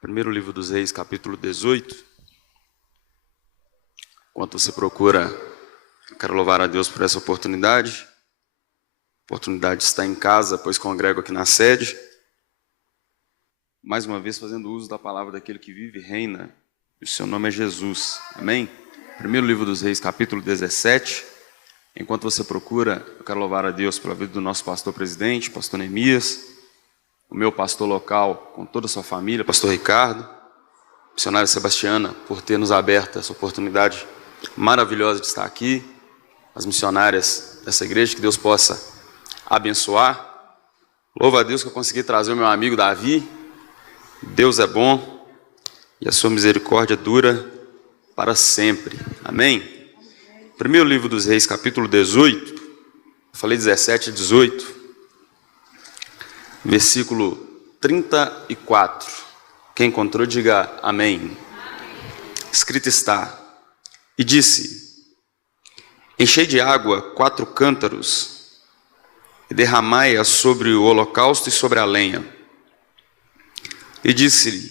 Primeiro livro dos Reis, capítulo 18. Enquanto você procura, eu quero louvar a Deus por essa oportunidade. Oportunidade de estar em casa, pois congrego aqui na sede. Mais uma vez fazendo uso da palavra daquele que vive e reina. E o seu nome é Jesus. Amém? Primeiro livro dos Reis, capítulo 17. Enquanto você procura, eu quero louvar a Deus pela vida do nosso pastor presidente, pastor Neemias, o meu pastor local, com toda a sua família, pastor Ricardo, missionária Sebastiana, por ter nos aberto essa oportunidade maravilhosa de estar aqui, as missionárias dessa igreja, que Deus possa abençoar. Louvo a Deus que eu consegui trazer o meu amigo Davi. Deus é bom e a sua misericórdia dura para sempre. Amém? Primeiro livro dos Reis, capítulo 18, eu falei 17 e 18. Versículo 34. Quem encontrou, diga amém. Escrito está: E disse: Enchei de água 4 cântaros, e derramai-a sobre o holocausto e sobre a lenha. E disse-lhe: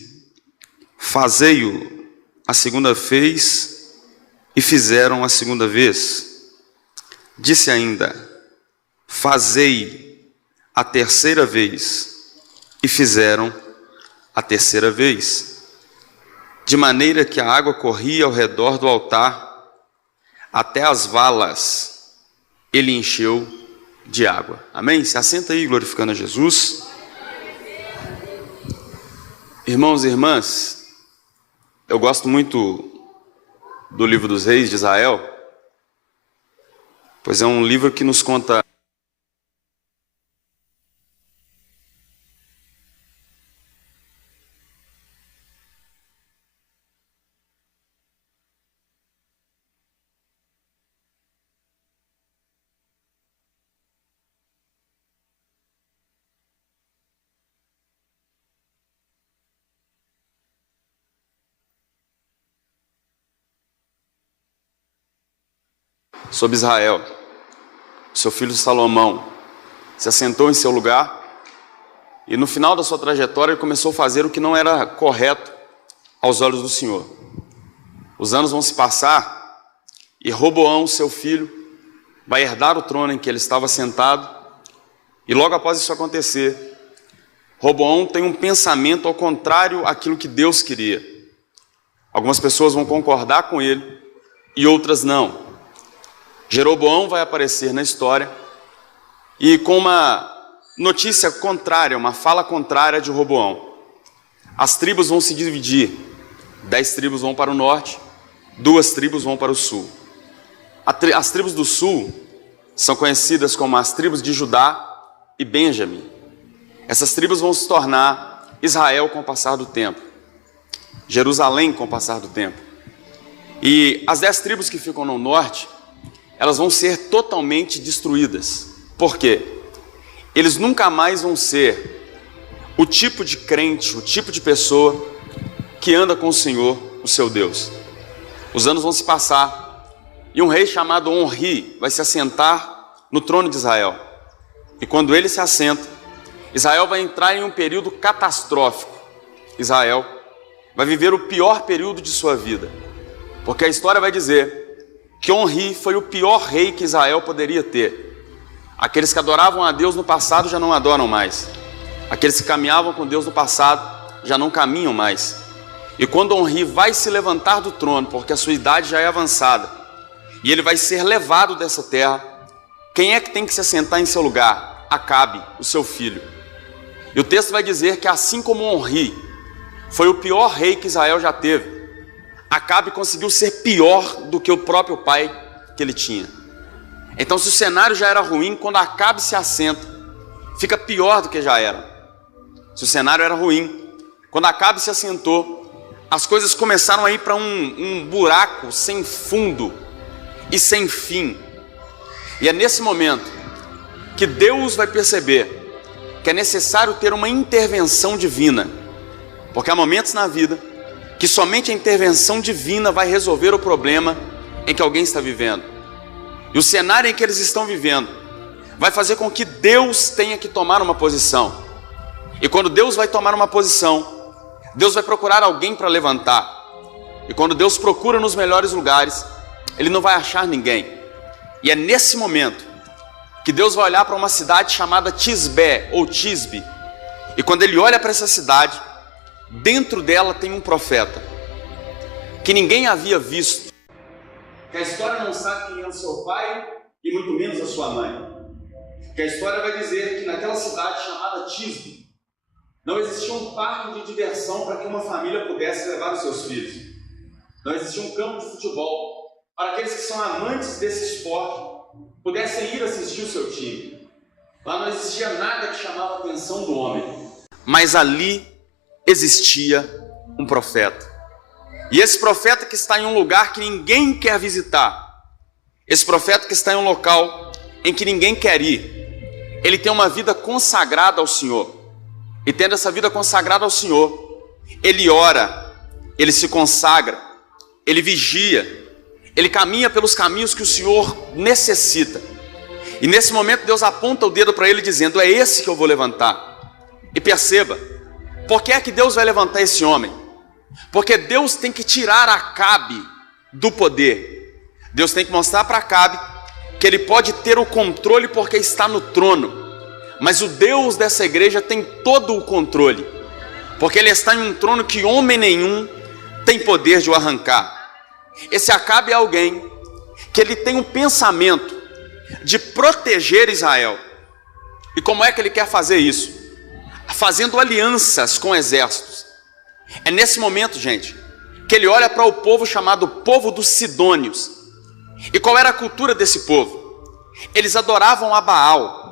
Fazei-o a segunda vez, e fizeram a segunda vez. Disse ainda: Fazei a terceira vez, e fizeram a terceira vez, de maneira que a água corria ao redor do altar, até as valas ele encheu de água. Amém? Se assenta aí, glorificando a Jesus. Irmãos e irmãs, eu gosto muito do livro dos Reis de Israel, pois é um livro que nos conta sobre Israel. Seu filho Salomão se assentou em seu lugar e no final da sua trajetória ele começou a fazer o que não era correto aos olhos do Senhor. Os anos vão se passar e Roboão, seu filho, vai herdar o trono em que ele estava sentado, e logo após isso acontecer, Roboão tem um pensamento ao contrário àquilo que Deus queria. Algumas pessoas vão concordar com ele e outras não. Jeroboão vai aparecer na história e com uma notícia contrária, uma fala contrária de Roboão. As tribos vão se dividir. 10 tribos vão para o norte, 2 tribos vão para o sul. As tribos do sul são conhecidas como as tribos de Judá e Benjamim. Essas tribos vão se tornar Israel com o passar do tempo, Jerusalém com o passar do tempo. E as 10 tribos que ficam no norte, elas vão ser totalmente destruídas. Por quê? Eles nunca mais vão ser o tipo de crente, o tipo de pessoa que anda com o Senhor, o seu Deus. Os anos vão se passar e um rei chamado Onri vai se assentar no trono de Israel. E quando ele se assenta, Israel vai entrar em um período catastrófico. Israel vai viver o pior período de sua vida, porque a história vai dizer que Onri foi o pior rei que Israel poderia ter. Aqueles que adoravam a Deus no passado já não adoram mais. Aqueles que caminhavam com Deus no passado já não caminham mais. E quando Onri vai se levantar do trono, porque a sua idade já é avançada, e ele vai ser levado dessa terra, quem é que tem que se assentar em seu lugar? Acabe, o seu filho. E o texto vai dizer que assim como Onri foi o pior rei que Israel já teve, Acabe conseguiu ser pior do que o próprio pai que ele tinha. Então, se o cenário já era ruim, quando Acabe se assenta, fica pior do que já era. Se o cenário era ruim, quando Acabe se assentou, as coisas começaram a ir para um buraco sem fundo e sem fim. E é nesse momento que Deus vai perceber que é necessário ter uma intervenção divina, porque há momentos na vida que somente a intervenção divina vai resolver o problema em que alguém está vivendo. E o cenário em que eles estão vivendo vai fazer com que Deus tenha que tomar uma posição. E quando Deus vai tomar uma posição, Deus vai procurar alguém para levantar. E quando Deus procura nos melhores lugares, Ele não vai achar ninguém. E é nesse momento que Deus vai olhar para uma cidade chamada Tisbé ou Tisbe. E quando Ele olha para essa cidade, dentro dela tem um profeta que ninguém havia visto. Que a história não sabe quem é o seu pai e muito menos a sua mãe. Que a história vai dizer que naquela cidade chamada Tisbe não existia um parque de diversão para que uma família pudesse levar os seus filhos. Não existia um campo de futebol para aqueles que são amantes desse esporte pudessem ir assistir o seu time. Lá não existia nada que chamava a atenção do homem. Mas ali existia um profeta. E esse profeta que está em um lugar que ninguém quer visitar, esse profeta que está em um local em que ninguém quer ir, ele tem uma vida consagrada ao Senhor. E tendo essa vida consagrada ao Senhor, ele ora, ele se consagra, ele vigia, ele caminha pelos caminhos que o Senhor necessita. E nesse momento Deus aponta o dedo para ele dizendo: é esse que eu vou levantar. E perceba, por que é que Deus vai levantar esse homem? Porque Deus tem que tirar Acabe do poder. Deus tem que mostrar para Acabe que ele pode ter o controle porque está no trono. Mas o Deus dessa igreja tem todo o controle, porque ele está em um trono que homem nenhum tem poder de o arrancar. Esse Acabe é alguém que ele tem um pensamento de proteger Israel. E como é que ele quer fazer isso? Fazendo alianças com exércitos. É nesse momento, gente, que ele olha para o povo chamado povo dos Sidônios. E qual era a cultura desse povo? Eles adoravam a Baal.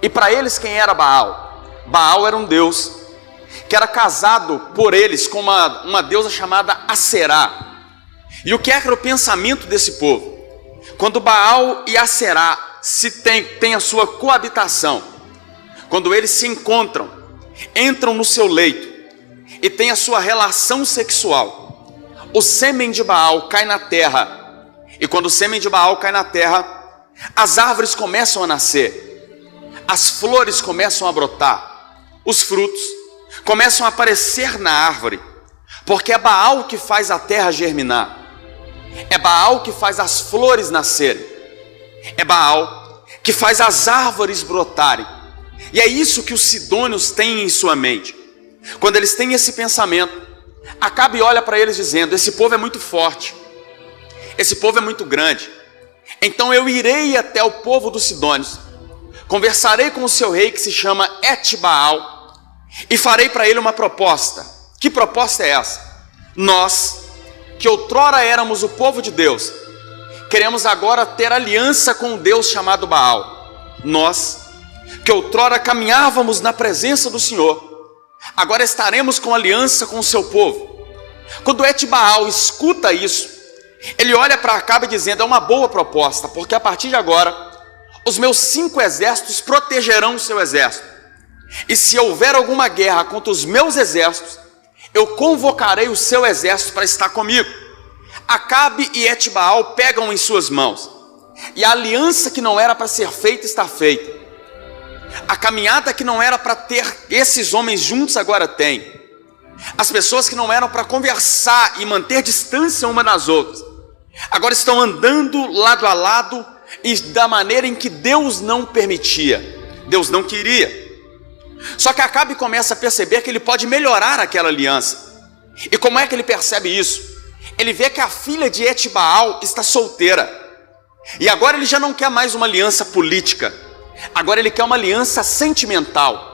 E para eles quem era Baal? Baal era um deus que era casado por eles com uma deusa chamada Aserá. E o que era o pensamento desse povo? Quando Baal e Aserá têm a sua coabitação, quando eles se encontram, entram no seu leito e têm a sua relação sexual, o sêmen de Baal cai na terra. E quando o sêmen de Baal cai na terra, as árvores começam a nascer, as flores começam a brotar, os frutos começam a aparecer na árvore, porque é Baal que faz a terra germinar, é Baal que faz as flores nascerem, é Baal que faz as árvores brotarem. E é isso que os sidônios têm em sua mente. Quando eles têm esse pensamento, Acabe olha para eles dizendo: esse povo é muito forte, esse povo é muito grande, então eu irei até o povo dos sidônios, conversarei com o seu rei que se chama Etbaal e farei para ele uma proposta. Que proposta é essa? Nós, que outrora éramos o povo de Deus, queremos agora ter aliança com um Deus chamado Baal. Nós, que outrora caminhávamos na presença do Senhor, agora estaremos com aliança com o seu povo. Quando Etbaal escuta isso, ele olha para Acabe dizendo: é uma boa proposta, porque a partir de agora os meus 5 exércitos protegerão o seu exército. E se houver alguma guerra contra os meus exércitos, eu convocarei o seu exército para estar comigo. Acabe e Etbaal pegam em suas mãos, e a aliança que não era para ser feita está feita. A caminhada que não era para ter esses homens juntos agora tem. As pessoas que não eram para conversar e manter distância uma das outras, agora estão andando lado a lado, e da maneira em que Deus não permitia, Deus não queria. Só que Acabe começa a perceber que ele pode melhorar aquela aliança. E como é que ele percebe isso? Ele vê que a filha de Etbaal está solteira, e agora ele já não quer mais uma aliança política, agora ele quer uma aliança sentimental.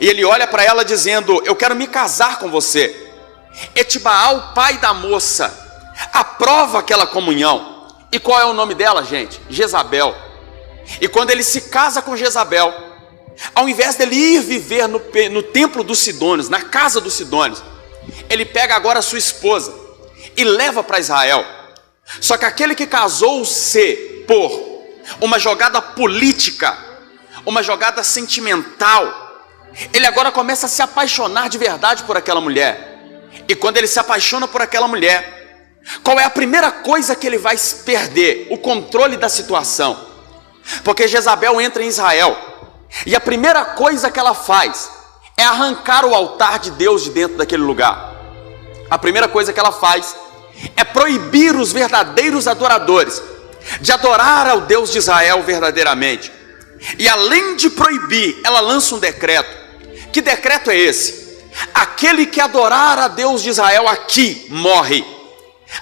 E ele olha para ela dizendo: eu quero me casar com você. Etbaal, pai da moça, aprova aquela comunhão. E qual é o nome dela, gente? Jezabel. E quando ele se casa com Jezabel, ao invés dele ir viver no templo dos Sidônios, na casa dos Sidônios, ele pega agora a sua esposa e leva para Israel. Só que aquele que casou-se por uma jogada política, uma jogada sentimental, ele agora começa a se apaixonar de verdade por aquela mulher. E quando ele se apaixona por aquela mulher, qual é a primeira coisa que ele vai perder? O controle da situação. Porque Jezabel entra em Israel, e a primeira coisa que ela faz é arrancar o altar de Deus de dentro daquele lugar. a primeira coisa que ela faz é proibir os verdadeiros adoradores de adorar ao Deus de Israel verdadeiramente. E além de proibir, ela lança um decreto. Que decreto é esse? Aquele que adorar a Deus de Israel aqui morre.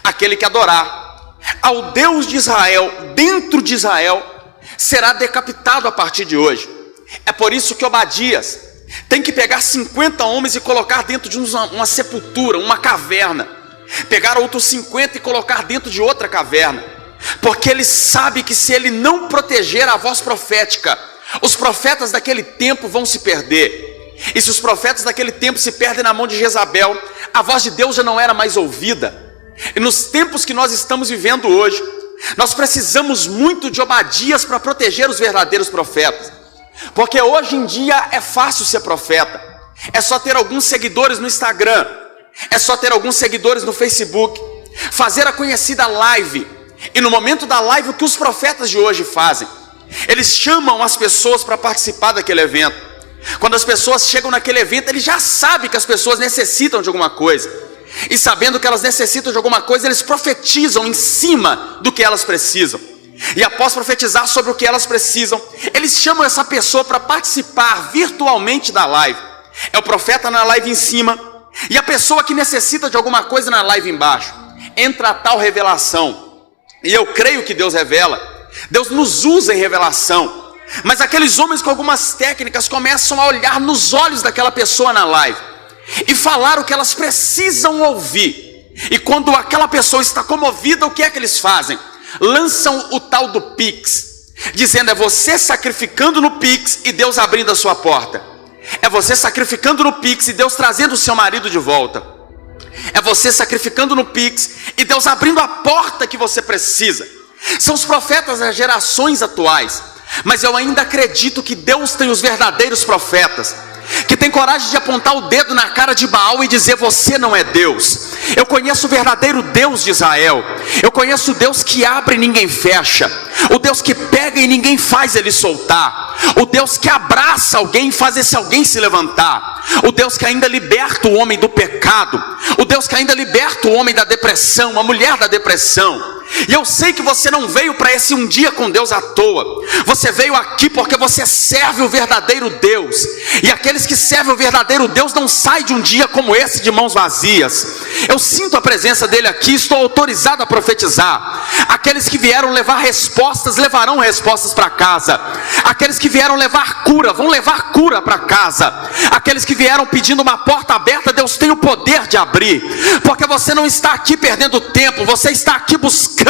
Aquele que adorar ao Deus de Israel dentro de Israel será decapitado a partir de hoje. É por isso que Obadias tem que pegar 50 homens e colocar dentro de uma sepultura, uma caverna. Pegar outros 50 e colocar dentro de outra caverna. Porque ele sabe que se ele não proteger a voz profética, os profetas daquele tempo vão se perder. E se os profetas daquele tempo se perdem na mão de Jezabel, a voz de Deus já não era mais ouvida. E nos tempos que nós estamos vivendo hoje, nós precisamos muito de Obadias para proteger os verdadeiros profetas. Porque hoje em dia é fácil ser profeta. É só ter alguns seguidores no Instagram, é só ter alguns seguidores no Facebook, fazer a conhecida live. E no momento da live, o que os profetas de hoje fazem? Eles chamam as pessoas para participar daquele evento. Quando as pessoas chegam naquele evento, eles já sabem que as pessoas necessitam de alguma coisa. E sabendo que elas necessitam de alguma coisa, eles profetizam em cima do que elas precisam. E após profetizar sobre o que elas precisam, eles chamam essa pessoa para participar virtualmente da live. É o profeta na live em cima e a pessoa que necessita de alguma coisa na live embaixo. Entra a tal revelação. E eu creio que Deus revela. Deus nos usa em revelação. Mas aqueles homens com algumas técnicas começam a olhar nos olhos daquela pessoa na live e falar o que elas precisam ouvir. E quando aquela pessoa está comovida, o que é que eles fazem? Lançam o tal do Pix, dizendo: é você sacrificando no Pix e Deus abrindo a sua porta. É você sacrificando no Pix e Deus trazendo o seu marido de volta. É você sacrificando no Pix e Deus abrindo a porta que você precisa. São os profetas das gerações atuais. Mas eu ainda acredito que Deus tem os verdadeiros profetas, que tem coragem de apontar o dedo na cara de Baal e dizer: você não é Deus. Eu conheço o verdadeiro Deus de Israel. Eu conheço o Deus que abre e ninguém fecha, o Deus que pega e ninguém faz ele soltar, o Deus que abraça alguém e faz esse alguém se levantar, o Deus que ainda liberta o homem do pecado, o Deus que ainda liberta o homem da depressão, a mulher da depressão. E eu sei que você não veio para esse um dia com Deus à toa. Você veio aqui porque você serve o verdadeiro Deus. E aqueles que servem o verdadeiro Deus não saem de um dia como esse de mãos vazias. Eu sinto a presença dele aqui, estou autorizado a profetizar. Aqueles que vieram levar respostas, levarão respostas para casa. Aqueles que vieram levar cura, vão levar cura para casa. Aqueles que vieram pedindo uma porta aberta, Deus tem o poder de abrir. Porque você não está aqui perdendo tempo, você está aqui buscando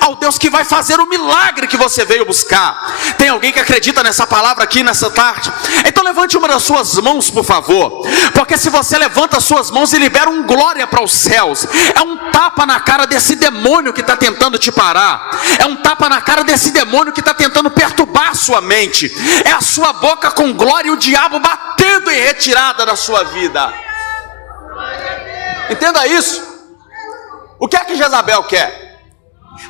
ao Deus que vai fazer o milagre que você veio buscar. Tem alguém que acredita nessa palavra aqui nessa tarde? Então levante uma das suas mãos, por favor. Porque se você levanta as suas mãos e libera um glória para os céus, é um tapa na cara desse demônio que está tentando te parar. É um tapa na cara desse demônio que está tentando perturbar a sua mente. É a sua boca com glória e o diabo batendo em retirada da sua vida. Entenda isso. O que é que Jezabel quer?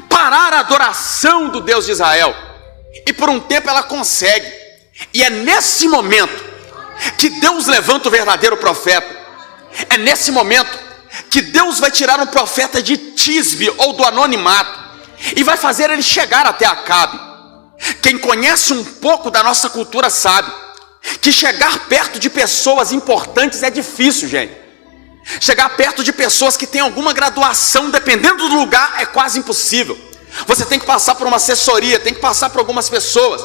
Parar a adoração do Deus de Israel. E por um tempo ela consegue. E é nesse momento que Deus levanta o verdadeiro profeta. É nesse momento que Deus vai tirar um profeta de Tisbe ou do anonimato e vai fazer ele chegar até Acabe. Quem conhece um pouco da nossa cultura sabe que chegar perto de pessoas importantes é difícil, gente. Chegar perto de pessoas que têm alguma graduação, dependendo do lugar, é quase impossível. Você tem que passar por uma assessoria, tem que passar por algumas pessoas.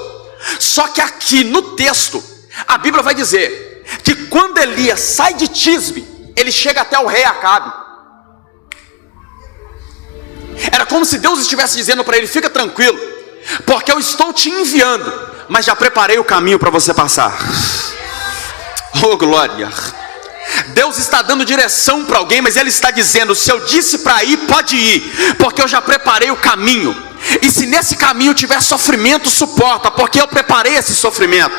Só que aqui no texto, a Bíblia vai dizer que quando Elias sai de Tisbe, ele chega até o rei Acabe. Era como se Deus estivesse dizendo para ele: fica tranquilo, porque eu estou te enviando, mas já preparei o caminho para você passar. Oh glória! Deus está dando direção para alguém, mas Ele está dizendo: se eu disse para ir, pode ir, porque eu já preparei o caminho. E se nesse caminho tiver sofrimento, suporta, porque eu preparei esse sofrimento.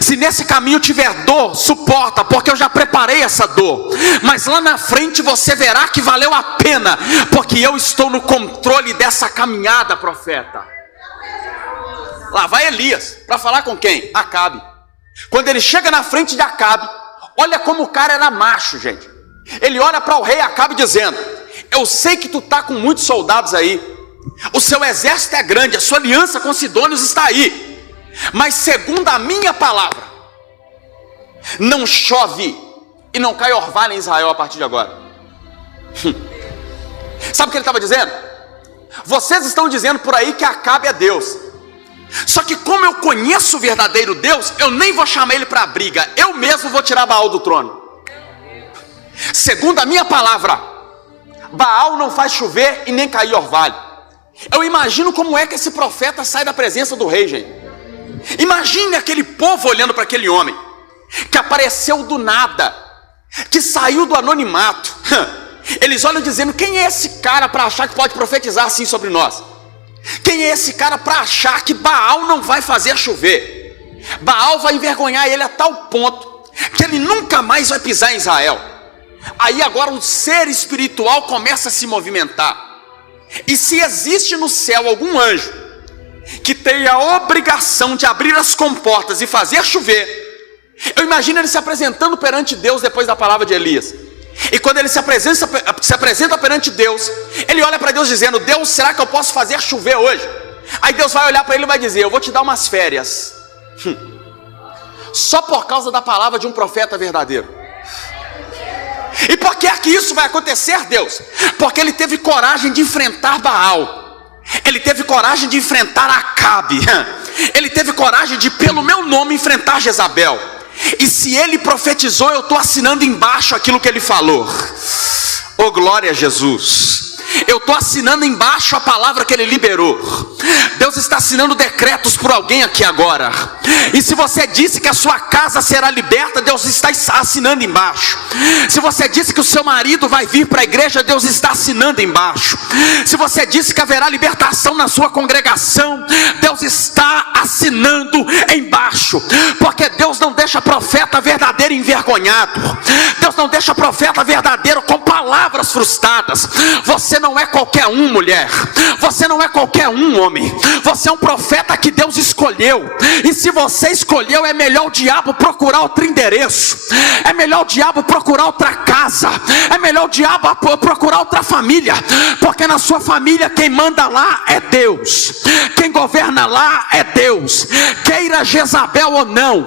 Se nesse caminho tiver dor, suporta, porque eu já preparei essa dor. Mas lá na frente você verá que valeu a pena, porque eu estou no controle dessa caminhada, profeta. Lá vai Elias, para falar com quem? Acabe. Quando ele chega na frente de Acabe, olha como o cara era macho, gente. Ele olha para o rei Acabe dizendo: eu sei que tu está com muitos soldados aí, o seu exército é grande, a sua aliança com Sidônios está aí, mas segundo a minha palavra, não chove e não cai orvalho em Israel a partir de agora. Sabe o que ele estava dizendo? Vocês estão dizendo por aí que Acabe é Deus, só que como eu conheço o verdadeiro Deus, eu nem vou chamar ele para a briga, eu mesmo vou tirar Baal do trono. Segundo a minha palavra, Baal não faz chover e nem cair orvalho. Eu imagino como é que esse profeta sai da presença do rei, gente. Imagine aquele povo olhando para aquele homem que apareceu do nada, que saiu do anonimato. Eles olham dizendo: quem é esse cara para achar que pode profetizar assim sobre nós? Quem é esse cara para achar que Baal não vai fazer chover? Baal vai envergonhar ele a tal ponto que ele nunca mais vai pisar em Israel. Aí agora o ser espiritual começa a se movimentar. E se existe no céu algum anjo que tem a obrigação de abrir as comportas e fazer chover, eu imagino ele se apresentando perante Deus depois da palavra de Elias. E quando ele se apresenta perante Deus, ele olha para Deus dizendo: Deus, será que eu posso fazer chover hoje? Aí Deus vai olhar para ele e vai dizer: eu vou te dar umas férias. Só por causa da palavra de um profeta verdadeiro. E por que é que isso vai acontecer, Deus? Porque ele teve coragem de enfrentar Baal, ele teve coragem de enfrentar Acabe, ele teve coragem de, pelo meu nome, enfrentar Jezabel. E se ele profetizou, eu estou assinando embaixo aquilo que ele falou. Oh, glória a Jesus. Eu estou assinando embaixo a palavra que ele liberou. Deus está assinando decretos por alguém aqui agora. E se você disse que a sua casa será liberta, Deus está assinando embaixo. Se você disse que o seu marido vai vir para a igreja, Deus está assinando embaixo. Se você disse que haverá libertação na sua congregação, Deus está assinando embaixo. Porque Deus não deixa profeta verdadeiro envergonhado. Deus não deixa profeta verdadeiro com palavras frustradas. Você não é qualquer um, mulher. Você não é qualquer um, homem. Você é um profeta que Deus escolheu. E se você escolheu, é melhor o diabo procurar outro endereço. É melhor o diabo procurar outra casa. É melhor o diabo procurar outra família. Porque na sua família quem manda lá é Deus. Quem governa lá é Deus. Queira Jezabel ou não,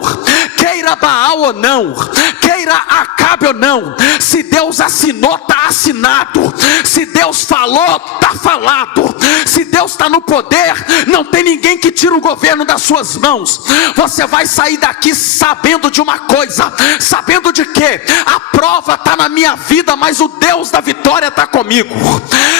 queira Baal ou não, queira Acabe ou não, se Deus assinou, está assinado. Se Deus falou, está falado. Se Deus está no poder, não tem ninguém que tire o governo das suas mãos. Você vai sair daqui sabendo de uma coisa. Sabendo de quê? A prova está na minha vida, mas o Deus da vitória está comigo.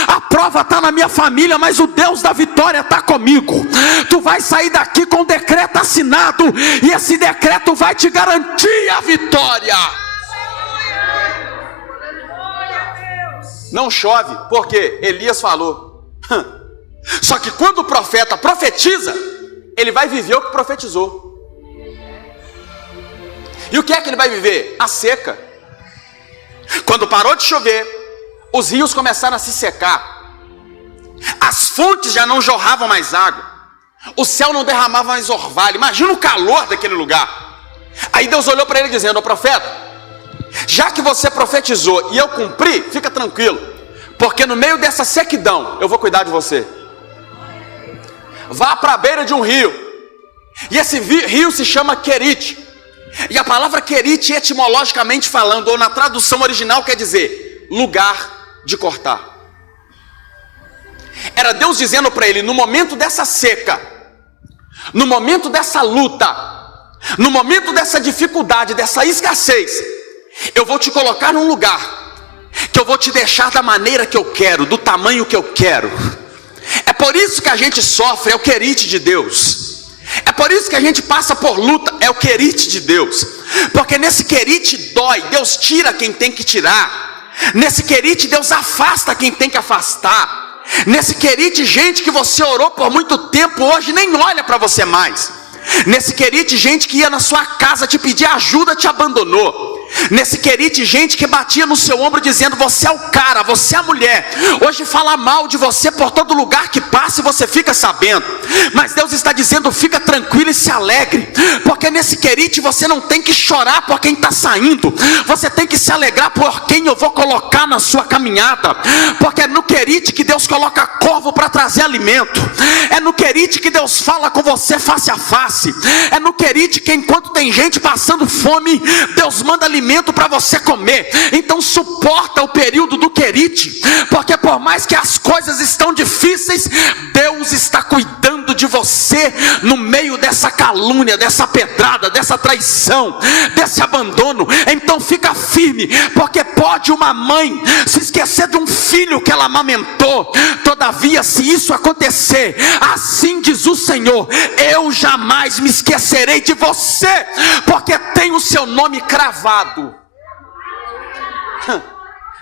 A prova está na minha família, mas o Deus da vitória está comigo. Tu vai sair daqui com um decreto assinado, e esse decreto vai te garantir a vitória. Não chove, porque Elias falou. Só que quando o profeta profetiza, ele vai viver o que profetizou. E o que é que ele vai viver? A seca. Quando parou de chover, os rios começaram a se secar, as fontes já não jorravam mais água, o céu não derramava mais orvalho. Imagina o calor daquele lugar. Aí Deus olhou para ele dizendo: ó profeta, já que você profetizou e eu cumpri, fica tranquilo, porque no meio dessa sequidão eu vou cuidar de você. Vá para a beira de um rio, e esse rio se chama Querite. E a palavra Querite, etimologicamente falando, ou na tradução original, quer dizer lugar de cortar. Era Deus dizendo para ele: no momento dessa seca, no momento dessa luta, no momento dessa dificuldade, dessa escassez, eu vou te colocar num lugar que eu vou te deixar da maneira que eu quero, do tamanho que eu quero. É por isso que a gente sofre, é o Querite de Deus. É por isso que a gente passa por luta, é o Querite de Deus. Porque nesse Querite dói, Deus tira quem tem que tirar. Nesse Querite Deus afasta quem tem que afastar. Nesse Querite, gente que você orou por muito tempo, hoje nem olha para você mais. Nesse Querite, gente que ia na sua casa te pedir ajuda, te abandonou. Nesse Querite, gente que batia no seu ombro dizendo: você é o cara, você é a mulher. Hoje fala mal de você por todo lugar que passa e você fica sabendo. Mas Deus está dizendo: fica tranquilo e se alegre, porque nesse Querite você não tem que chorar por quem está saindo, você tem que se alegrar por quem eu vou colocar na sua caminhada. Porque é no Querite que Deus coloca corvo para trazer alimento, é no Querite que Deus fala com você face a face, é no Querite que enquanto tem gente passando fome, Deus manda alimento para você comer. Então suporta o período do Querite, porque por mais que as coisas estão difíceis, Deus está cuidando de você no meio dessa calúnia, dessa pedrada, dessa traição, desse abandono. Então fica firme, porque pode uma mãe se esquecer de um filho que ela amamentou, todavia se isso acontecer, assim diz o Senhor: eu jamais me esquecerei de você, porque tem o seu nome cravado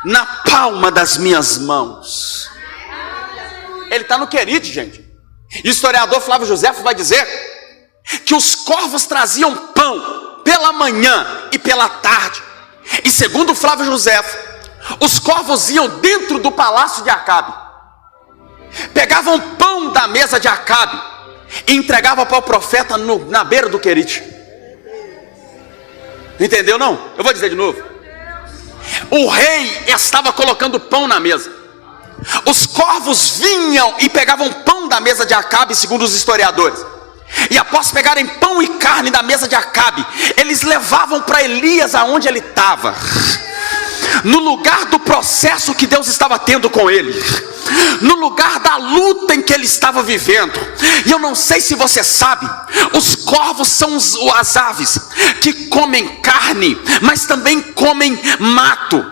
na palma das minhas mãos. Ele está no Querite, gente. E o historiador Flávio Josefo vai dizer que os corvos traziam pão pela manhã e pela tarde. E segundo Flávio Josefo, os corvos iam dentro do palácio de Acabe, pegavam pão da mesa de Acabe e entregavam para o profeta na beira do Querite. Entendeu não? Eu vou dizer de novo. O rei estava colocando pão na mesa, os corvos vinham e pegavam pão da mesa de Acabe, segundo os historiadores, e após pegarem pão e carne da mesa de Acabe, eles levavam para Elias aonde ele estava, no lugar do processo que Deus estava tendo com ele, no lugar da luta em que ele estava vivendo. E eu não sei se você sabe, os corvos são as aves que comem carne, mas também comem mato,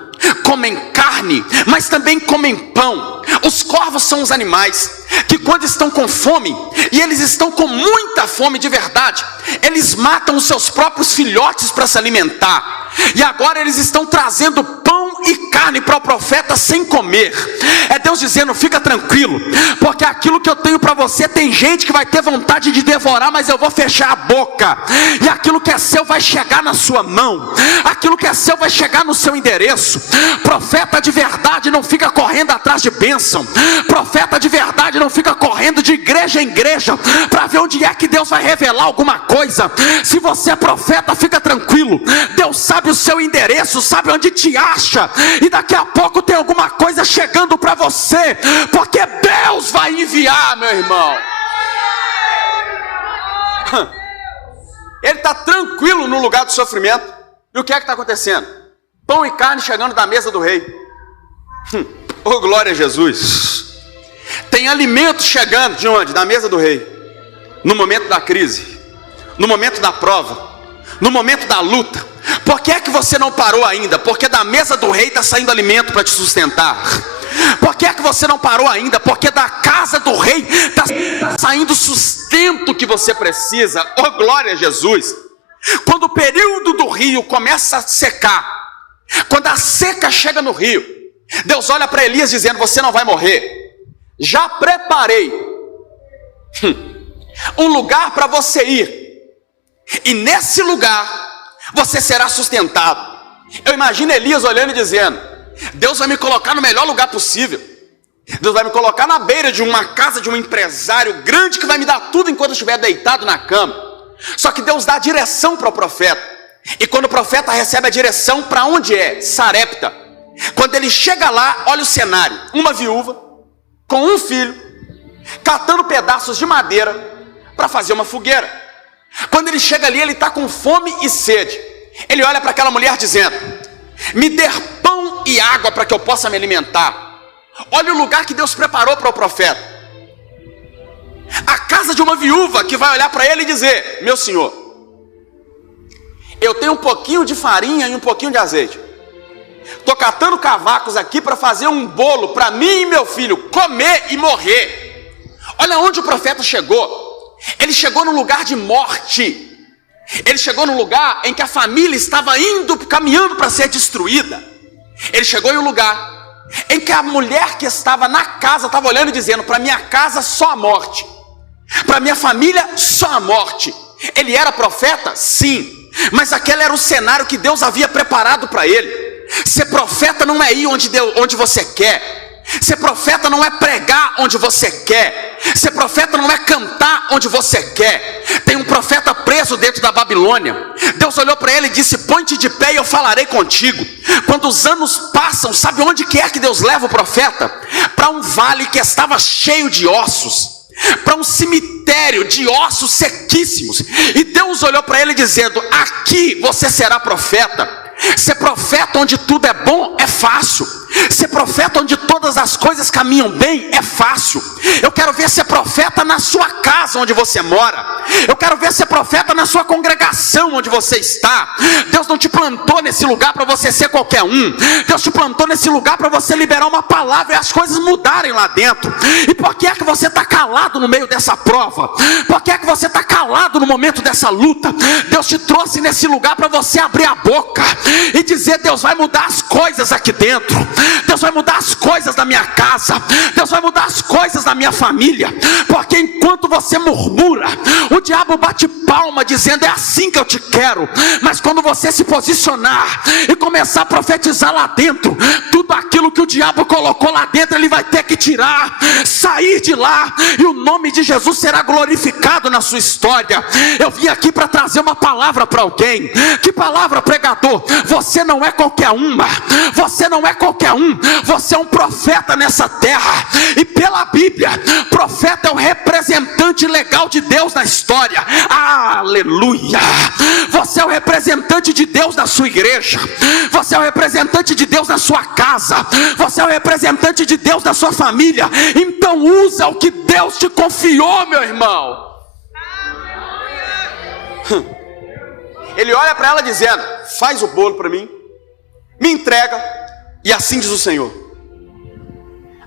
comem carne, mas também comem pão. Os corvos são os animais que quando estão com fome, e eles estão com muita fome de verdade, eles matam os seus próprios filhotes para se alimentar. E agora eles estão trazendo pão e carne para o profeta sem comer. É Deus dizendo: fica tranquilo, porque aquilo que eu tenho para você, tem gente que vai ter vontade de devorar, mas eu vou fechar a boca, e aquilo que é seu vai chegar na sua mão, aquilo que é seu vai chegar no seu endereço. Profeta de verdade não fica correndo atrás de bênção, profeta de verdade não fica correndo de igreja em igreja para ver onde é que Deus vai revelar alguma coisa. Se você é profeta, fica tranquilo, Deus sabe o seu endereço, sabe onde te acha, e daqui a pouco tem alguma coisa chegando para você, porque Deus vai enviar, meu irmão. Ele está tranquilo no lugar do sofrimento. E o que é que está acontecendo? Pão e carne chegando da mesa do rei. Oh, glória a Jesus. Tem alimento chegando de onde? Da mesa do rei. No momento da crise, no momento da prova, no momento da luta. Por que é que você não parou ainda? Porque da mesa do rei está saindo alimento para te sustentar. Por que é que você não parou ainda? Porque da casa do rei está saindo o sustento que você precisa. Oh, glória a Jesus. Quando o período do rio começa a secar, quando a seca chega no rio, Deus olha para Elias dizendo: você não vai morrer, já preparei um lugar para você ir, e nesse lugar você será sustentado. Eu imagino Elias olhando e dizendo: Deus vai me colocar no melhor lugar possível, Deus vai me colocar na beira de uma casa de um empresário grande que vai me dar tudo enquanto eu estiver deitado na cama. Só que Deus dá a direção para o profeta, e quando o profeta recebe a direção, para onde é? Sarepta. Quando ele chega lá, olha o cenário: uma viúva com um filho, catando pedaços de madeira para fazer uma fogueira. Quando ele chega ali, ele está com fome e sede. Ele olha para aquela mulher dizendo: me dê pão e água para que eu possa me alimentar. Olha o lugar que Deus preparou para o profeta. A casa de uma viúva que vai olhar para ele e dizer: meu senhor, eu tenho um pouquinho de farinha e um pouquinho de azeite, estou catando cavacos aqui para fazer um bolo para mim e meu filho comer e morrer. Olha onde o profeta chegou. Ele chegou num lugar de morte. Ele chegou num lugar em que a família estava caminhando para ser destruída. Ele chegou em um lugar em que a mulher que estava na casa estava olhando e dizendo: para minha casa só a morte, para minha família só a morte. Ele era profeta? Sim, mas aquele era o cenário que Deus havia preparado para ele. Ser profeta não é ir onde você quer. Ser profeta não é pregar onde você quer. Ser profeta não é cantar onde você quer. Tem um profeta preso dentro da Babilônia. Deus olhou para ele e disse: põe-te de pé e eu falarei contigo. Quando os anos passam, sabe onde que é que Deus leva o profeta? Para um vale que estava cheio de ossos, para um cemitério de ossos sequíssimos. E Deus olhou para ele dizendo: aqui você será profeta. Ser profeta onde tudo é bom é fácil. Ser profeta onde todas as coisas caminham bem é fácil. Eu quero ver ser profeta na sua casa onde você mora. Eu quero ver ser profeta na sua congregação onde você está. Deus não te plantou nesse lugar para você ser qualquer um. Deus te plantou nesse lugar para você liberar uma palavra e as coisas mudarem lá dentro. E por que é que você está calado no meio dessa prova? Por que é que você está calado no momento dessa luta? Deus te trouxe nesse lugar para você abrir a boca e dizer: Deus vai mudar as coisas aqui dentro. Deus vai mudar as coisas da minha casa. Deus vai mudar as coisas da minha família. Porque enquanto você murmura, o diabo bate palma dizendo: é assim que eu te quero. Mas quando você se posicionar e começar a profetizar lá dentro, tudo aquilo que o diabo colocou lá dentro, ele vai ter que tirar, sair de lá, e o nome de Jesus será glorificado na sua história. Eu vim aqui para trazer uma palavra para alguém. Que palavra, pregador? Você não é qualquer uma. Você não é qualquer um. Você é um profeta nessa terra. E pela Bíblia, profeta é o representante legal de Deus na história. Aleluia! Você é o representante de Deus na sua igreja. Você é o representante de Deus na sua casa. Você é o representante de Deus na sua família. Então usa o que Deus te confiou, meu irmão. Ele olha para ela dizendo: faz o bolo para mim, me entrega, e assim diz o Senhor: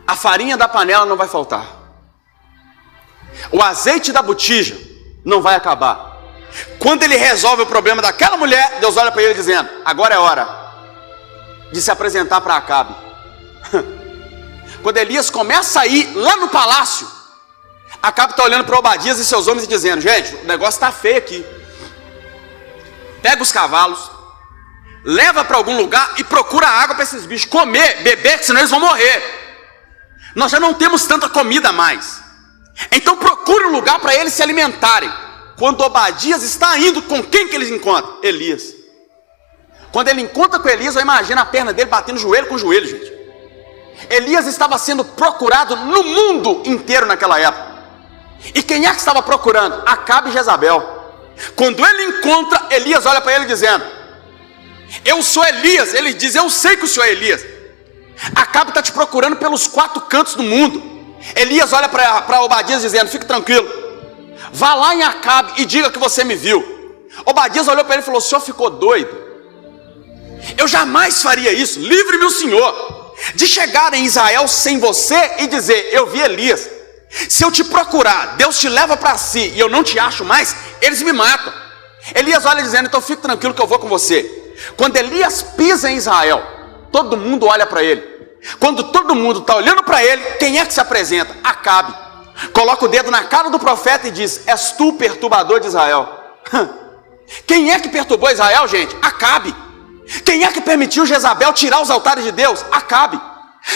a farinha da panela não vai faltar, o azeite da botija não vai acabar. Quando ele resolve o problema daquela mulher, Deus olha para ele dizendo: agora é hora de se apresentar para Acabe. Quando Elias começa a ir lá no palácio, Acabe está olhando para Obadias e seus homens e dizendo: gente, o negócio está feio aqui. Pega os cavalos, leva para algum lugar e procura água para esses bichos comer, beber, senão eles vão morrer. Nós já não temos tanta comida mais. Então procure um lugar para eles se alimentarem. Quando Obadias está indo, com quem que eles encontram? Elias. Quando ele encontra com Elias, eu imagino a perna dele batendo joelho com joelho, gente. Elias estava sendo procurado no mundo inteiro naquela época. E quem é que estava procurando? Acabe e Jezabel. Quando ele encontra, Elias olha para ele dizendo: eu sou Elias. Ele diz: eu sei que o senhor é Elias. Acabe está te procurando pelos 4 cantos do mundo. Elias olha para Obadias dizendo: fique tranquilo, vá lá em Acabe e diga que você me viu. Obadias olhou para ele e falou: o senhor ficou doido? Eu jamais faria isso. Livre-me o senhor de chegar em Israel sem você e dizer: eu vi Elias. Se eu te procurar, Deus te leva para si e eu não te acho mais, eles me matam. Elias olha dizendo: então fique tranquilo que eu vou com você. Quando Elias pisa em Israel, todo mundo olha para ele. Quando todo mundo está olhando para ele, quem é que se apresenta? Acabe. Coloca o dedo na cara do profeta e diz: és tu o perturbador de Israel. Quem é que perturbou Israel, gente? Acabe. Quem é que permitiu Jezabel tirar os altares de Deus? Acabe.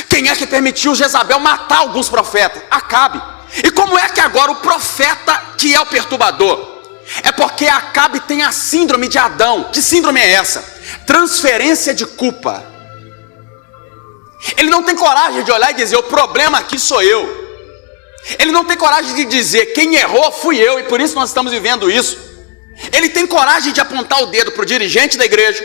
Quem é que permitiu Jezabel matar alguns profetas? Acabe. E como é que agora o profeta que é o perturbador? É porque Acabe tem a síndrome de Adão. Que síndrome é essa? Transferência de culpa. Ele não tem coragem de olhar e dizer: o problema aqui sou eu. Ele não tem coragem de dizer: quem errou fui eu, e por isso nós estamos vivendo isso. Ele tem coragem de apontar o dedo para o dirigente da igreja,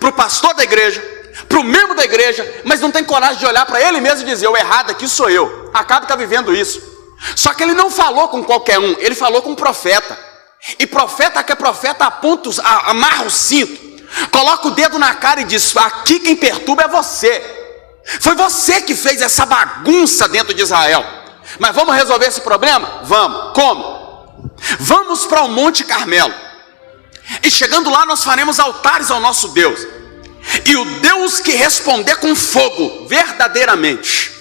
para o pastor da igreja, para o membro da igreja, mas não tem coragem de olhar para ele mesmo e dizer: o errado aqui sou eu. Acabe está vivendo isso. Só que ele não falou com qualquer um, ele falou com um profeta. E profeta que é profeta aponta, amarra o cinto, coloca o dedo na cara e diz: aqui quem perturba é você. Foi você que fez essa bagunça dentro de Israel. Mas vamos resolver esse problema? Vamos. Como? Vamos para o Monte Carmelo. E chegando lá nós faremos altares ao nosso Deus. E o Deus que responder com fogo, verdadeiramente,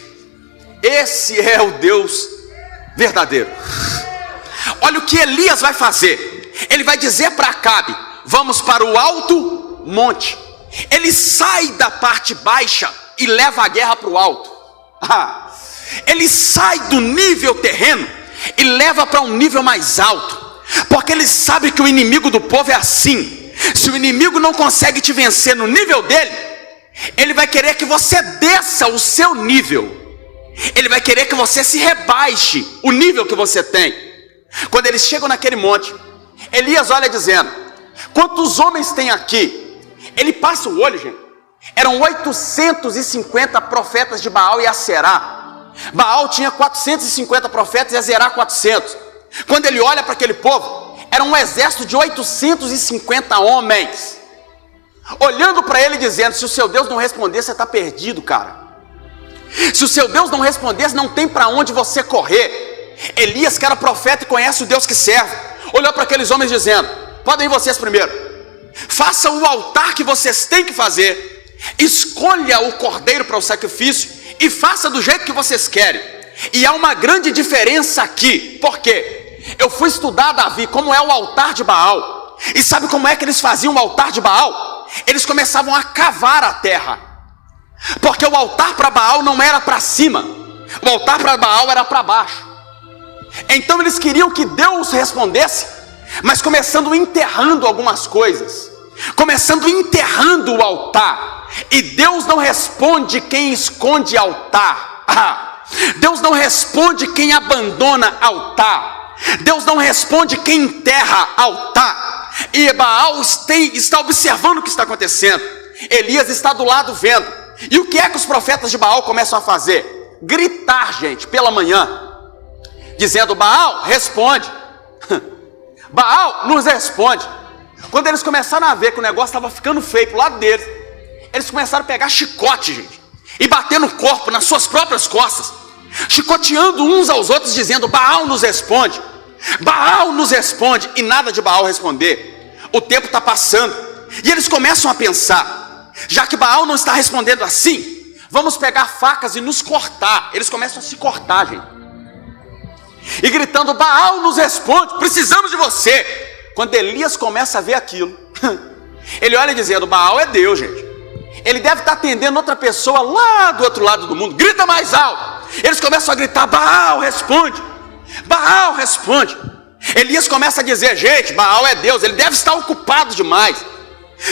esse é o Deus verdadeiro. Olha o que Elias vai fazer. Ele vai dizer para Acabe: vamos para o alto monte. Ele sai da parte baixa e leva a guerra para o alto. Ele sai do nível terreno e leva para um nível mais alto, porque ele sabe que o inimigo do povo é assim. Se o inimigo não consegue te vencer no nível dele, ele vai querer que você desça o seu nível. Ele vai querer que você se rebaixe o nível que você tem. Quando eles chegam naquele monte, Elias olha dizendo: quantos homens tem aqui? Ele passa o olho, gente. Eram 850 profetas de Baal e Aserá. Baal tinha 450 profetas e Aserá 400. Quando ele olha para aquele povo, era um exército de 850 homens, olhando para ele dizendo: se o seu Deus não responder, você está perdido, cara. Se o seu Deus não responder, não tem para onde você correr. Elias, que era profeta e conhece o Deus que serve, olhou para aqueles homens dizendo: podem ir vocês primeiro, façam o altar que vocês têm que fazer, escolha o cordeiro para o sacrifício e faça do jeito que vocês querem. E há uma grande diferença aqui. Por quê? Eu fui estudar, Davi, como é o altar de Baal. E sabe como é que eles faziam o altar de Baal? Eles começavam a cavar a terra, porque o altar para Baal não era para cima, o altar para Baal era para baixo. Então eles queriam que Deus respondesse, mas começando enterrando algumas coisas, começando enterrando o altar. E Deus não responde quem esconde altar. Deus não responde quem abandona altar. Deus não responde quem enterra altar. E Baal está observando o que está acontecendo. Elias está do lado vendo. E o que é que os profetas de Baal começam a fazer? Gritar, gente, pela manhã, dizendo: Baal, responde. Baal, nos responde. Quando eles começaram a ver que o negócio estava ficando feio pro lado deles, eles começaram a pegar chicote, gente, e bater no corpo, nas suas próprias costas, chicoteando uns aos outros, dizendo: Baal nos responde, Baal nos responde. E nada de Baal responder. O tempo está passando, e eles começam a pensar: já que Baal não está respondendo assim, vamos pegar facas e nos cortar. Eles começam a se cortar, gente, e gritando: Baal nos responde, precisamos de você. Quando Elias começa a ver aquilo, ele olha dizendo: Baal é Deus, gente. Ele deve estar atendendo outra pessoa lá do outro lado do mundo. Grita mais alto. Eles começam a gritar: Baal responde, Baal responde. Elias começa a dizer: gente, Baal é Deus, ele deve estar ocupado demais.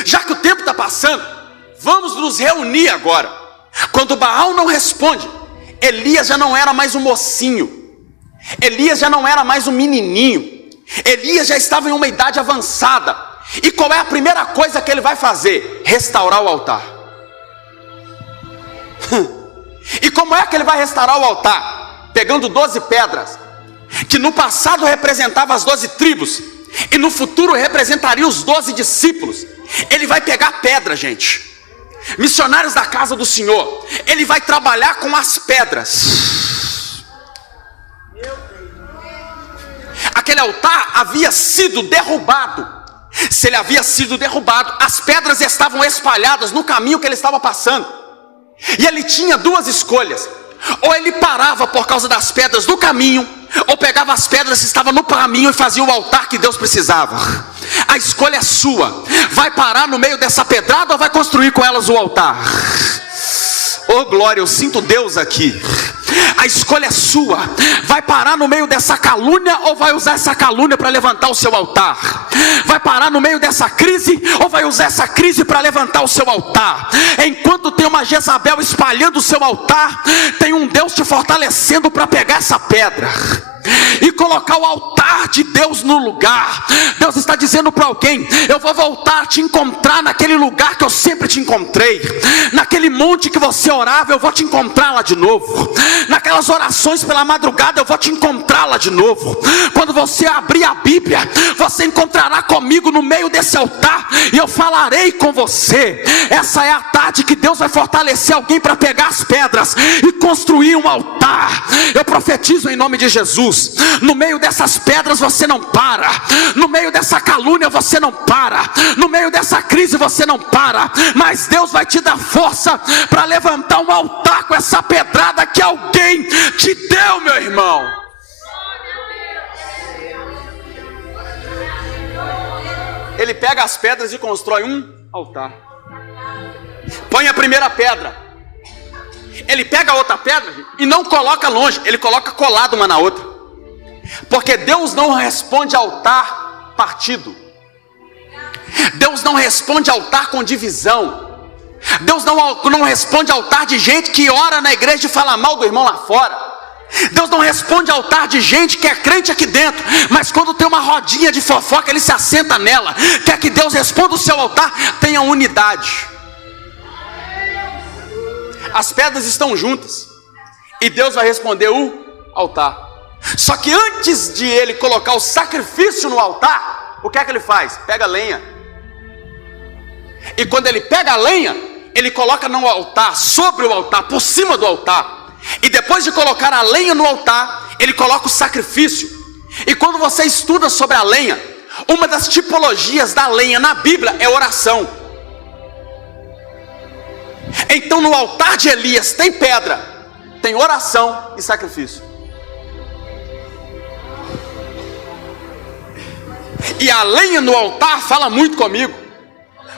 Já que o tempo está passando, vamos nos reunir agora. Quando Baal não responde, Elias já não era mais um mocinho, Elias já não era mais um menininho, Elias já estava em uma idade avançada. E qual é a primeira coisa que ele vai fazer? Restaurar o altar. E como é que ele vai restaurar o altar? Pegando 12 pedras, que no passado representavam as 12 tribos, e no futuro representaria os 12 discípulos. Ele vai pegar pedra, gente, missionários da casa do Senhor. Ele vai trabalhar com as pedras. Aquele altar havia sido derrubado. Se ele havia sido derrubado, as pedras estavam espalhadas no caminho que ele estava passando. E ele tinha duas escolhas: ou ele parava por causa das pedras do caminho, ou pegava as pedras que estavam no caminho e fazia o altar que Deus precisava. A escolha é sua. Vai parar no meio dessa pedrada ou vai construir com elas o altar? Oh glória, eu sinto Deus aqui. A escolha é sua. Vai parar no meio dessa calúnia ou vai usar essa calúnia para levantar o seu altar? Vai parar no meio dessa crise ou vai usar essa crise para levantar o seu altar? Enquanto tem uma Jezabel espalhando o seu altar, tem um Deus te fortalecendo para pegar essa pedra e colocar o altar de Deus no lugar. Deus está dizendo para alguém: eu vou voltar a te encontrar naquele lugar que eu sempre te encontrei. Naquele monte que você orava, eu vou te encontrar lá de novo. Naquelas orações pela madrugada, eu vou te encontrar lá de novo. Quando você abrir a Bíblia, você encontrará comigo no meio desse altar, e eu falarei com você. Essa é a tarde que Deus vai fortalecer alguém para pegar as pedras e construir um altar. Eu profetizo em nome de Jesus: no meio dessas pedras você não para, no meio dessa calúnia você não para, no meio dessa crise você não para, mas Deus vai te dar força para levantar um altar com essa pedrada que alguém te deu, meu irmão. ele pega as pedras e constrói um altar. Põe a primeira pedra. Ele pega a outra pedra e não coloca longe, ele coloca colado uma na outra. Porque Deus não responde altar partido. Deus não responde altar com divisão. Deus não responde altar de gente que ora na igreja e fala mal do irmão lá fora. Deus não responde altar de gente que é crente aqui dentro, mas quando tem uma rodinha de fofoca, ele se assenta nela. Quer que Deus responda o seu altar? Tenha unidade. As pedras estão juntas e Deus vai responder o altar. Só que antes de ele colocar o sacrifício no altar, o que é que ele faz? Pega lenha. E quando ele pega a lenha, ele coloca no altar, sobre o altar, por cima do altar. E depois de colocar a lenha no altar, ele coloca o sacrifício. E quando você estuda sobre a lenha, uma das tipologias da lenha na Bíblia é oração. Então no altar de Elias tem pedra, tem oração e sacrifício. E a lenha no altar fala muito comigo,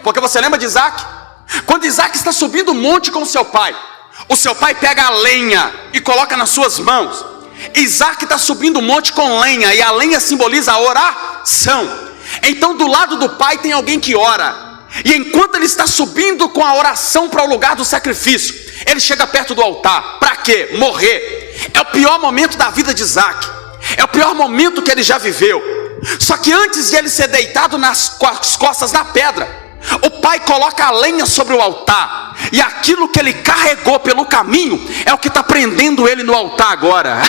porque você lembra de Isaac? Quando Isaac está subindo o monte com seu pai, o seu pai pega a lenha e coloca nas suas mãos. Isaac está subindo o monte com lenha, e a lenha simboliza a oração. Então do lado do pai tem alguém que ora, e enquanto ele está subindo com a oração para o lugar do sacrifício, ele chega perto do altar. Para quê? Morrer. É o pior momento da vida de Isaac, é o pior momento que ele já viveu. Só que antes de ele ser deitado nas costas da pedra, o pai coloca a lenha sobre o altar, e aquilo que ele carregou pelo caminho é o que está prendendo ele no altar agora.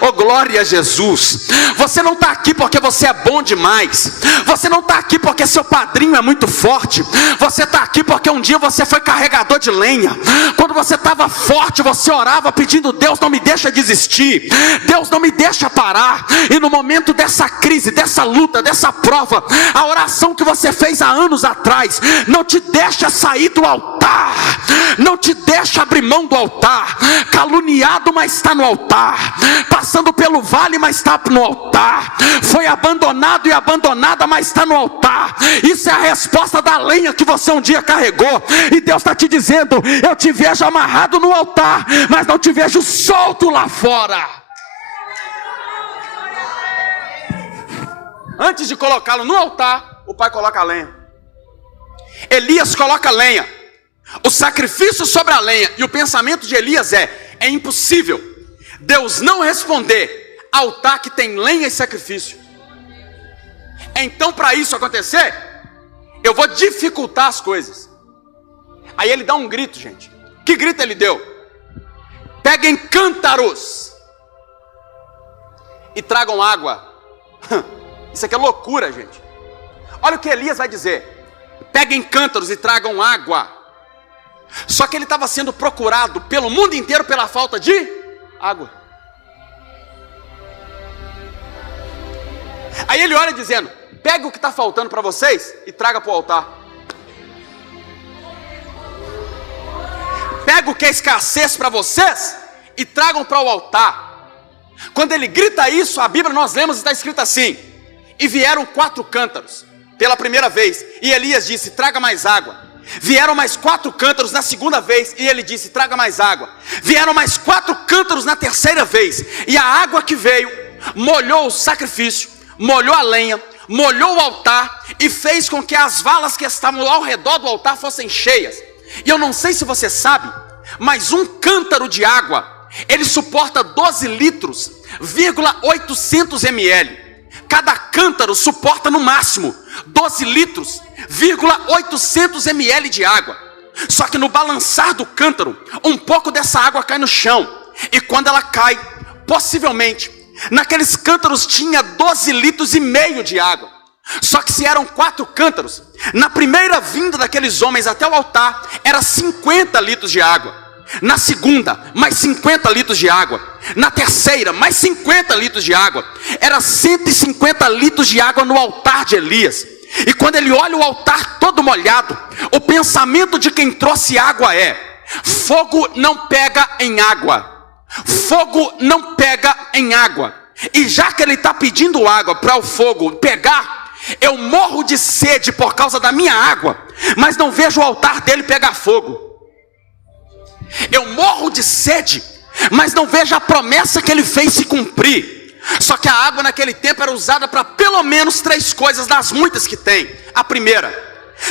Oh, glória a Jesus. Você não está aqui porque você é bom demais. Você não está aqui porque seu padrinho é muito forte. Você está aqui porque um dia você foi carregador de lenha. Quando você estava forte, você orava pedindo: Deus, não me deixa desistir, Deus, não me deixa parar. E no momento dessa crise, dessa luta, dessa prova, a oração que você fez há anos atrás não te deixa sair do altar, não te deixa abrir mão do altar. Caluniado, mas está no altar. Passando pelo vale, mas está no altar. Foi abandonado e abandonada, mas está no altar. Isso é a resposta da lenha que você um dia carregou. E Deus está te dizendo: eu te vejo amarrado no altar, mas não te vejo solto lá fora. Antes de colocá-lo no altar, o pai coloca a lenha. Elias coloca a lenha, o sacrifício sobre a lenha. E o pensamento de Elias é impossível Deus não responder altar que tem lenha e sacrifício. Então, para isso acontecer, eu vou dificultar as coisas. Aí ele dá um grito, gente. Que grito ele deu? Peguem cântaros e tragam água. Isso aqui é loucura, gente. Olha o que Elias vai dizer: peguem cântaros e tragam água. Só que ele estava sendo procurado pelo mundo inteiro pela falta de água. Aí ele olha dizendo: pega o que está faltando para vocês e traga para o altar. Pega o que é escassez para vocês e tragam para o altar. Quando ele grita isso, a Bíblia nós lemos, está escrito assim: e vieram 4 cântaros pela primeira vez, e Elias disse: traga mais água. Vieram mais 4 cântaros na segunda vez, e ele disse: traga mais água. Vieram mais 4 cântaros na terceira vez, e a água que veio molhou o sacrifício, molhou a lenha, molhou o altar, e fez com que as valas que estavam ao redor do altar fossem cheias. E eu não sei se você sabe, mas um cântaro de água, ele suporta 12 litros, 800 ml. Cada cântaro suporta no máximo 12 litros, 800 ml de água. Só que no balançar do cântaro, um pouco dessa água cai no chão. E quando ela cai, possivelmente, naqueles cântaros tinha 12 litros e meio de água. Só que se eram 4 cântaros, na primeira vinda daqueles homens até o altar, era 50 litros de água. Na segunda, mais 50 litros de água. Na terceira, mais 50 litros de água. Era 150 litros de água no altar de Elias. E quando ele olha o altar todo molhado, o pensamento de quem trouxe água é: fogo não pega em água. Fogo não pega em água. E já que ele está pedindo água para o fogo pegar, Eu morro de sede por causa da minha água, mas não vejo o altar dele pegar fogo. Eu morro de sede, mas não vejo a promessa que ele fez se cumprir. Só que a água naquele tempo era usada para pelo menos 3 coisas das muitas que tem. A primeira,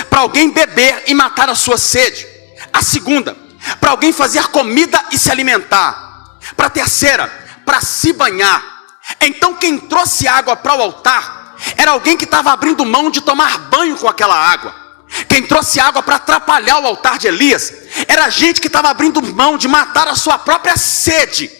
para alguém beber e matar a sua sede. A segunda, para alguém fazer comida e se alimentar. Para a terceira, para se banhar. Então quem trouxe água para o altar era alguém que estava abrindo mão de tomar banho com aquela água. Quem trouxe água para atrapalhar o altar de Elias era gente que estava abrindo mão de matar a sua própria sede,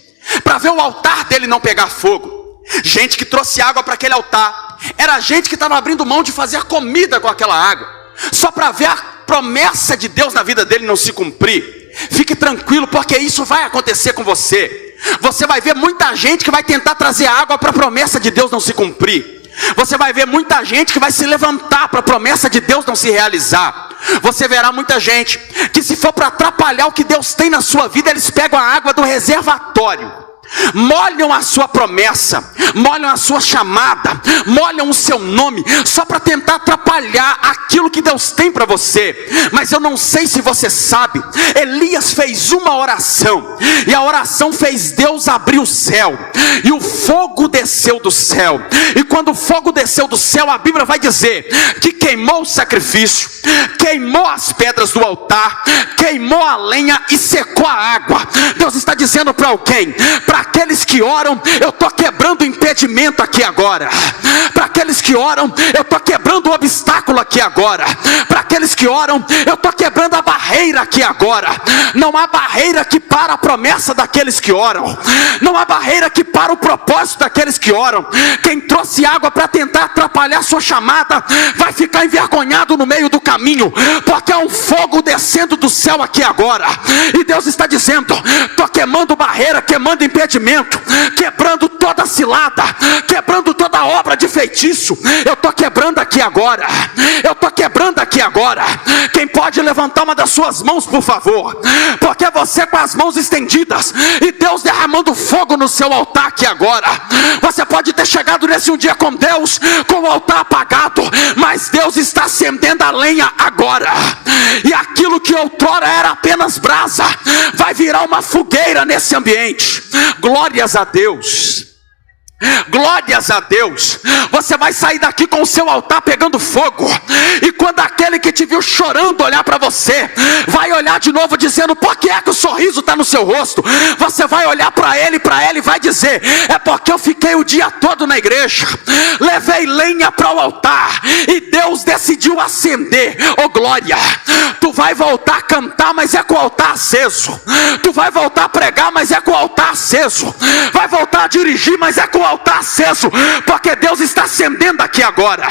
para ver o altar dele não pegar fogo. Gente que trouxe água para aquele altar era gente que estava abrindo mão de fazer comida com aquela água, só para ver a promessa de Deus na vida dele não se cumprir. Fique tranquilo, porque isso vai acontecer com você. Você vai ver muita gente que vai tentar trazer água para a promessa de Deus não se cumprir. Você vai ver muita gente que vai se levantar para a promessa de Deus não se realizar. Você verá muita gente que, se for para atrapalhar o que Deus tem na sua vida, eles pegam a água do reservatório, molham a sua promessa, molham a sua chamada, molham o seu nome, só para tentar atrapalhar aquilo que Deus tem para você. Mas eu não sei se você sabe, Elias fez uma oração, e a oração fez Deus abrir o céu, e o fogo desceu do céu. E quando o fogo desceu do céu, a Bíblia vai dizer que queimou o sacrifício, queimou as pedras do altar, queimou a lenha e secou a água. Deus está dizendo para alguém: para aqueles que oram, eu estou quebrando o impedimento aqui agora. Para aqueles que oram, eu estou quebrando o obstáculo aqui agora. Para aqueles que oram, eu estou quebrando a barreira aqui agora. Não há barreira que para a promessa daqueles que oram. Não há barreira que para o propósito daqueles que oram. Quem trouxe água para tentar atrapalhar a sua chamada vai ficar envergonhado no meio do caminho, porque há um fogo descendo do céu aqui agora. E Deus está dizendo: estou queimando barreira, queimando impedimento, quebrando toda cilada, quebrando toda obra de feitiço. Eu estou quebrando aqui agora. Eu estou quebrando aqui agora. Quem pode levantar uma das suas mãos, por favor? Porque você com as mãos estendidas e Deus derramando fogo no seu altar aqui agora. Você pode ter chegado nesse um dia com Deus com o altar apagado, mas Deus está acendendo a lenha agora. E aquilo que outrora era apenas brasa vai virar uma fogueira nesse ambiente. Glórias a Deus. Glórias a Deus. Você vai sair daqui com o seu altar pegando fogo. E quando aquele que te viu chorando olhar para você, vai olhar de novo dizendo: por que é que o sorriso está no seu rosto? Você vai olhar para ele e vai dizer: é porque eu fiquei o dia todo na igreja, levei lenha para o altar e Deus decidiu acender. Oh glória. Tu vai voltar a cantar, mas é com o altar aceso. Tu vai voltar a pregar, mas é com o altar aceso. Vai voltar a dirigir, mas é com o altar aceso, porque Deus está acendendo aqui agora.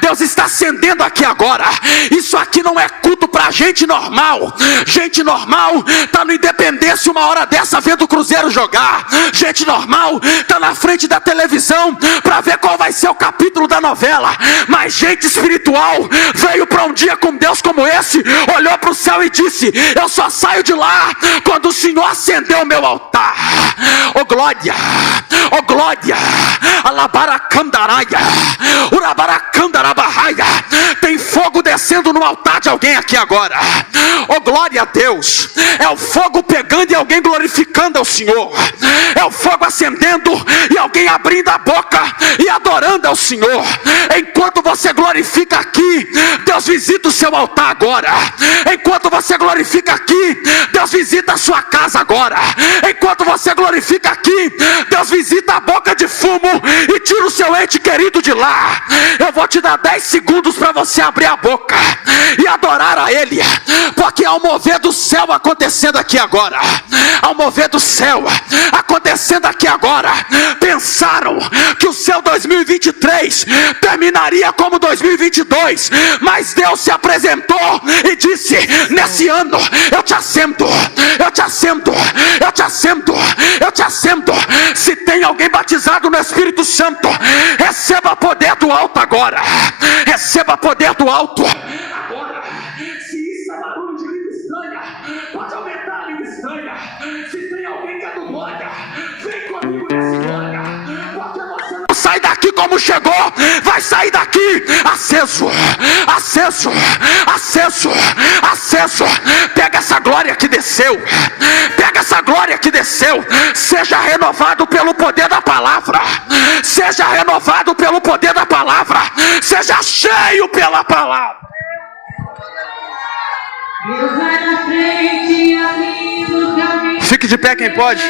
Deus está acendendo aqui agora. Isso aqui não é culto para gente normal. Gente normal está no Independência uma hora dessa vendo o Cruzeiro jogar. Gente normal está na frente da televisão para ver qual vai ser o capítulo da novela. Mas gente espiritual veio para um dia com Deus como esse, olhou para o céu e disse: eu só saio de lá quando o Senhor acendeu o meu altar. Oh glória, oh glória. Alabaracandaraya, Urabaracandarabahaya. Tem fogo descendo no altar de alguém aqui agora. Oh glória a Deus. É o fogo pegando e alguém glorificando ao Senhor. É o fogo acendendo e alguém abrindo a boca e adorando ao Senhor. Enquanto você glorifica aqui, Deus visita o seu altar agora. Enquanto você glorifica aqui, Deus visita a sua casa agora. Enquanto você glorifica aqui, Deus visita a boca de fumo e tira o seu ente querido de lá. Eu vou te dar 10 segundos para você abrir a boca e adorar a Ele, porque há um mover do céu acontecendo aqui agora. Há um mover do céu acontecendo aqui agora. Pensaram que o seu 2023 terminaria como 2022, mas Deus se apresentou e disse: nesse ano eu te acendo, eu te acendo, eu te acendo, eu te acendo. Se tem alguém batizado no Espírito Santo, receba poder do alto agora. Receba poder do alto agora. Se isso é barulho de língua estranha, pode aumentar a língua estranha. Se tem alguém que é do glória, vem comigo nesse glória, porque você não sai daqui como chegou. pecador vai sair daqui aceso, aceso, aceso, aceso. Pega essa glória que desceu, pega essa glória que desceu. Seja renovado pelo poder da palavra, seja renovado pelo poder da palavra, seja cheio pela palavra. Fique de pé quem pode.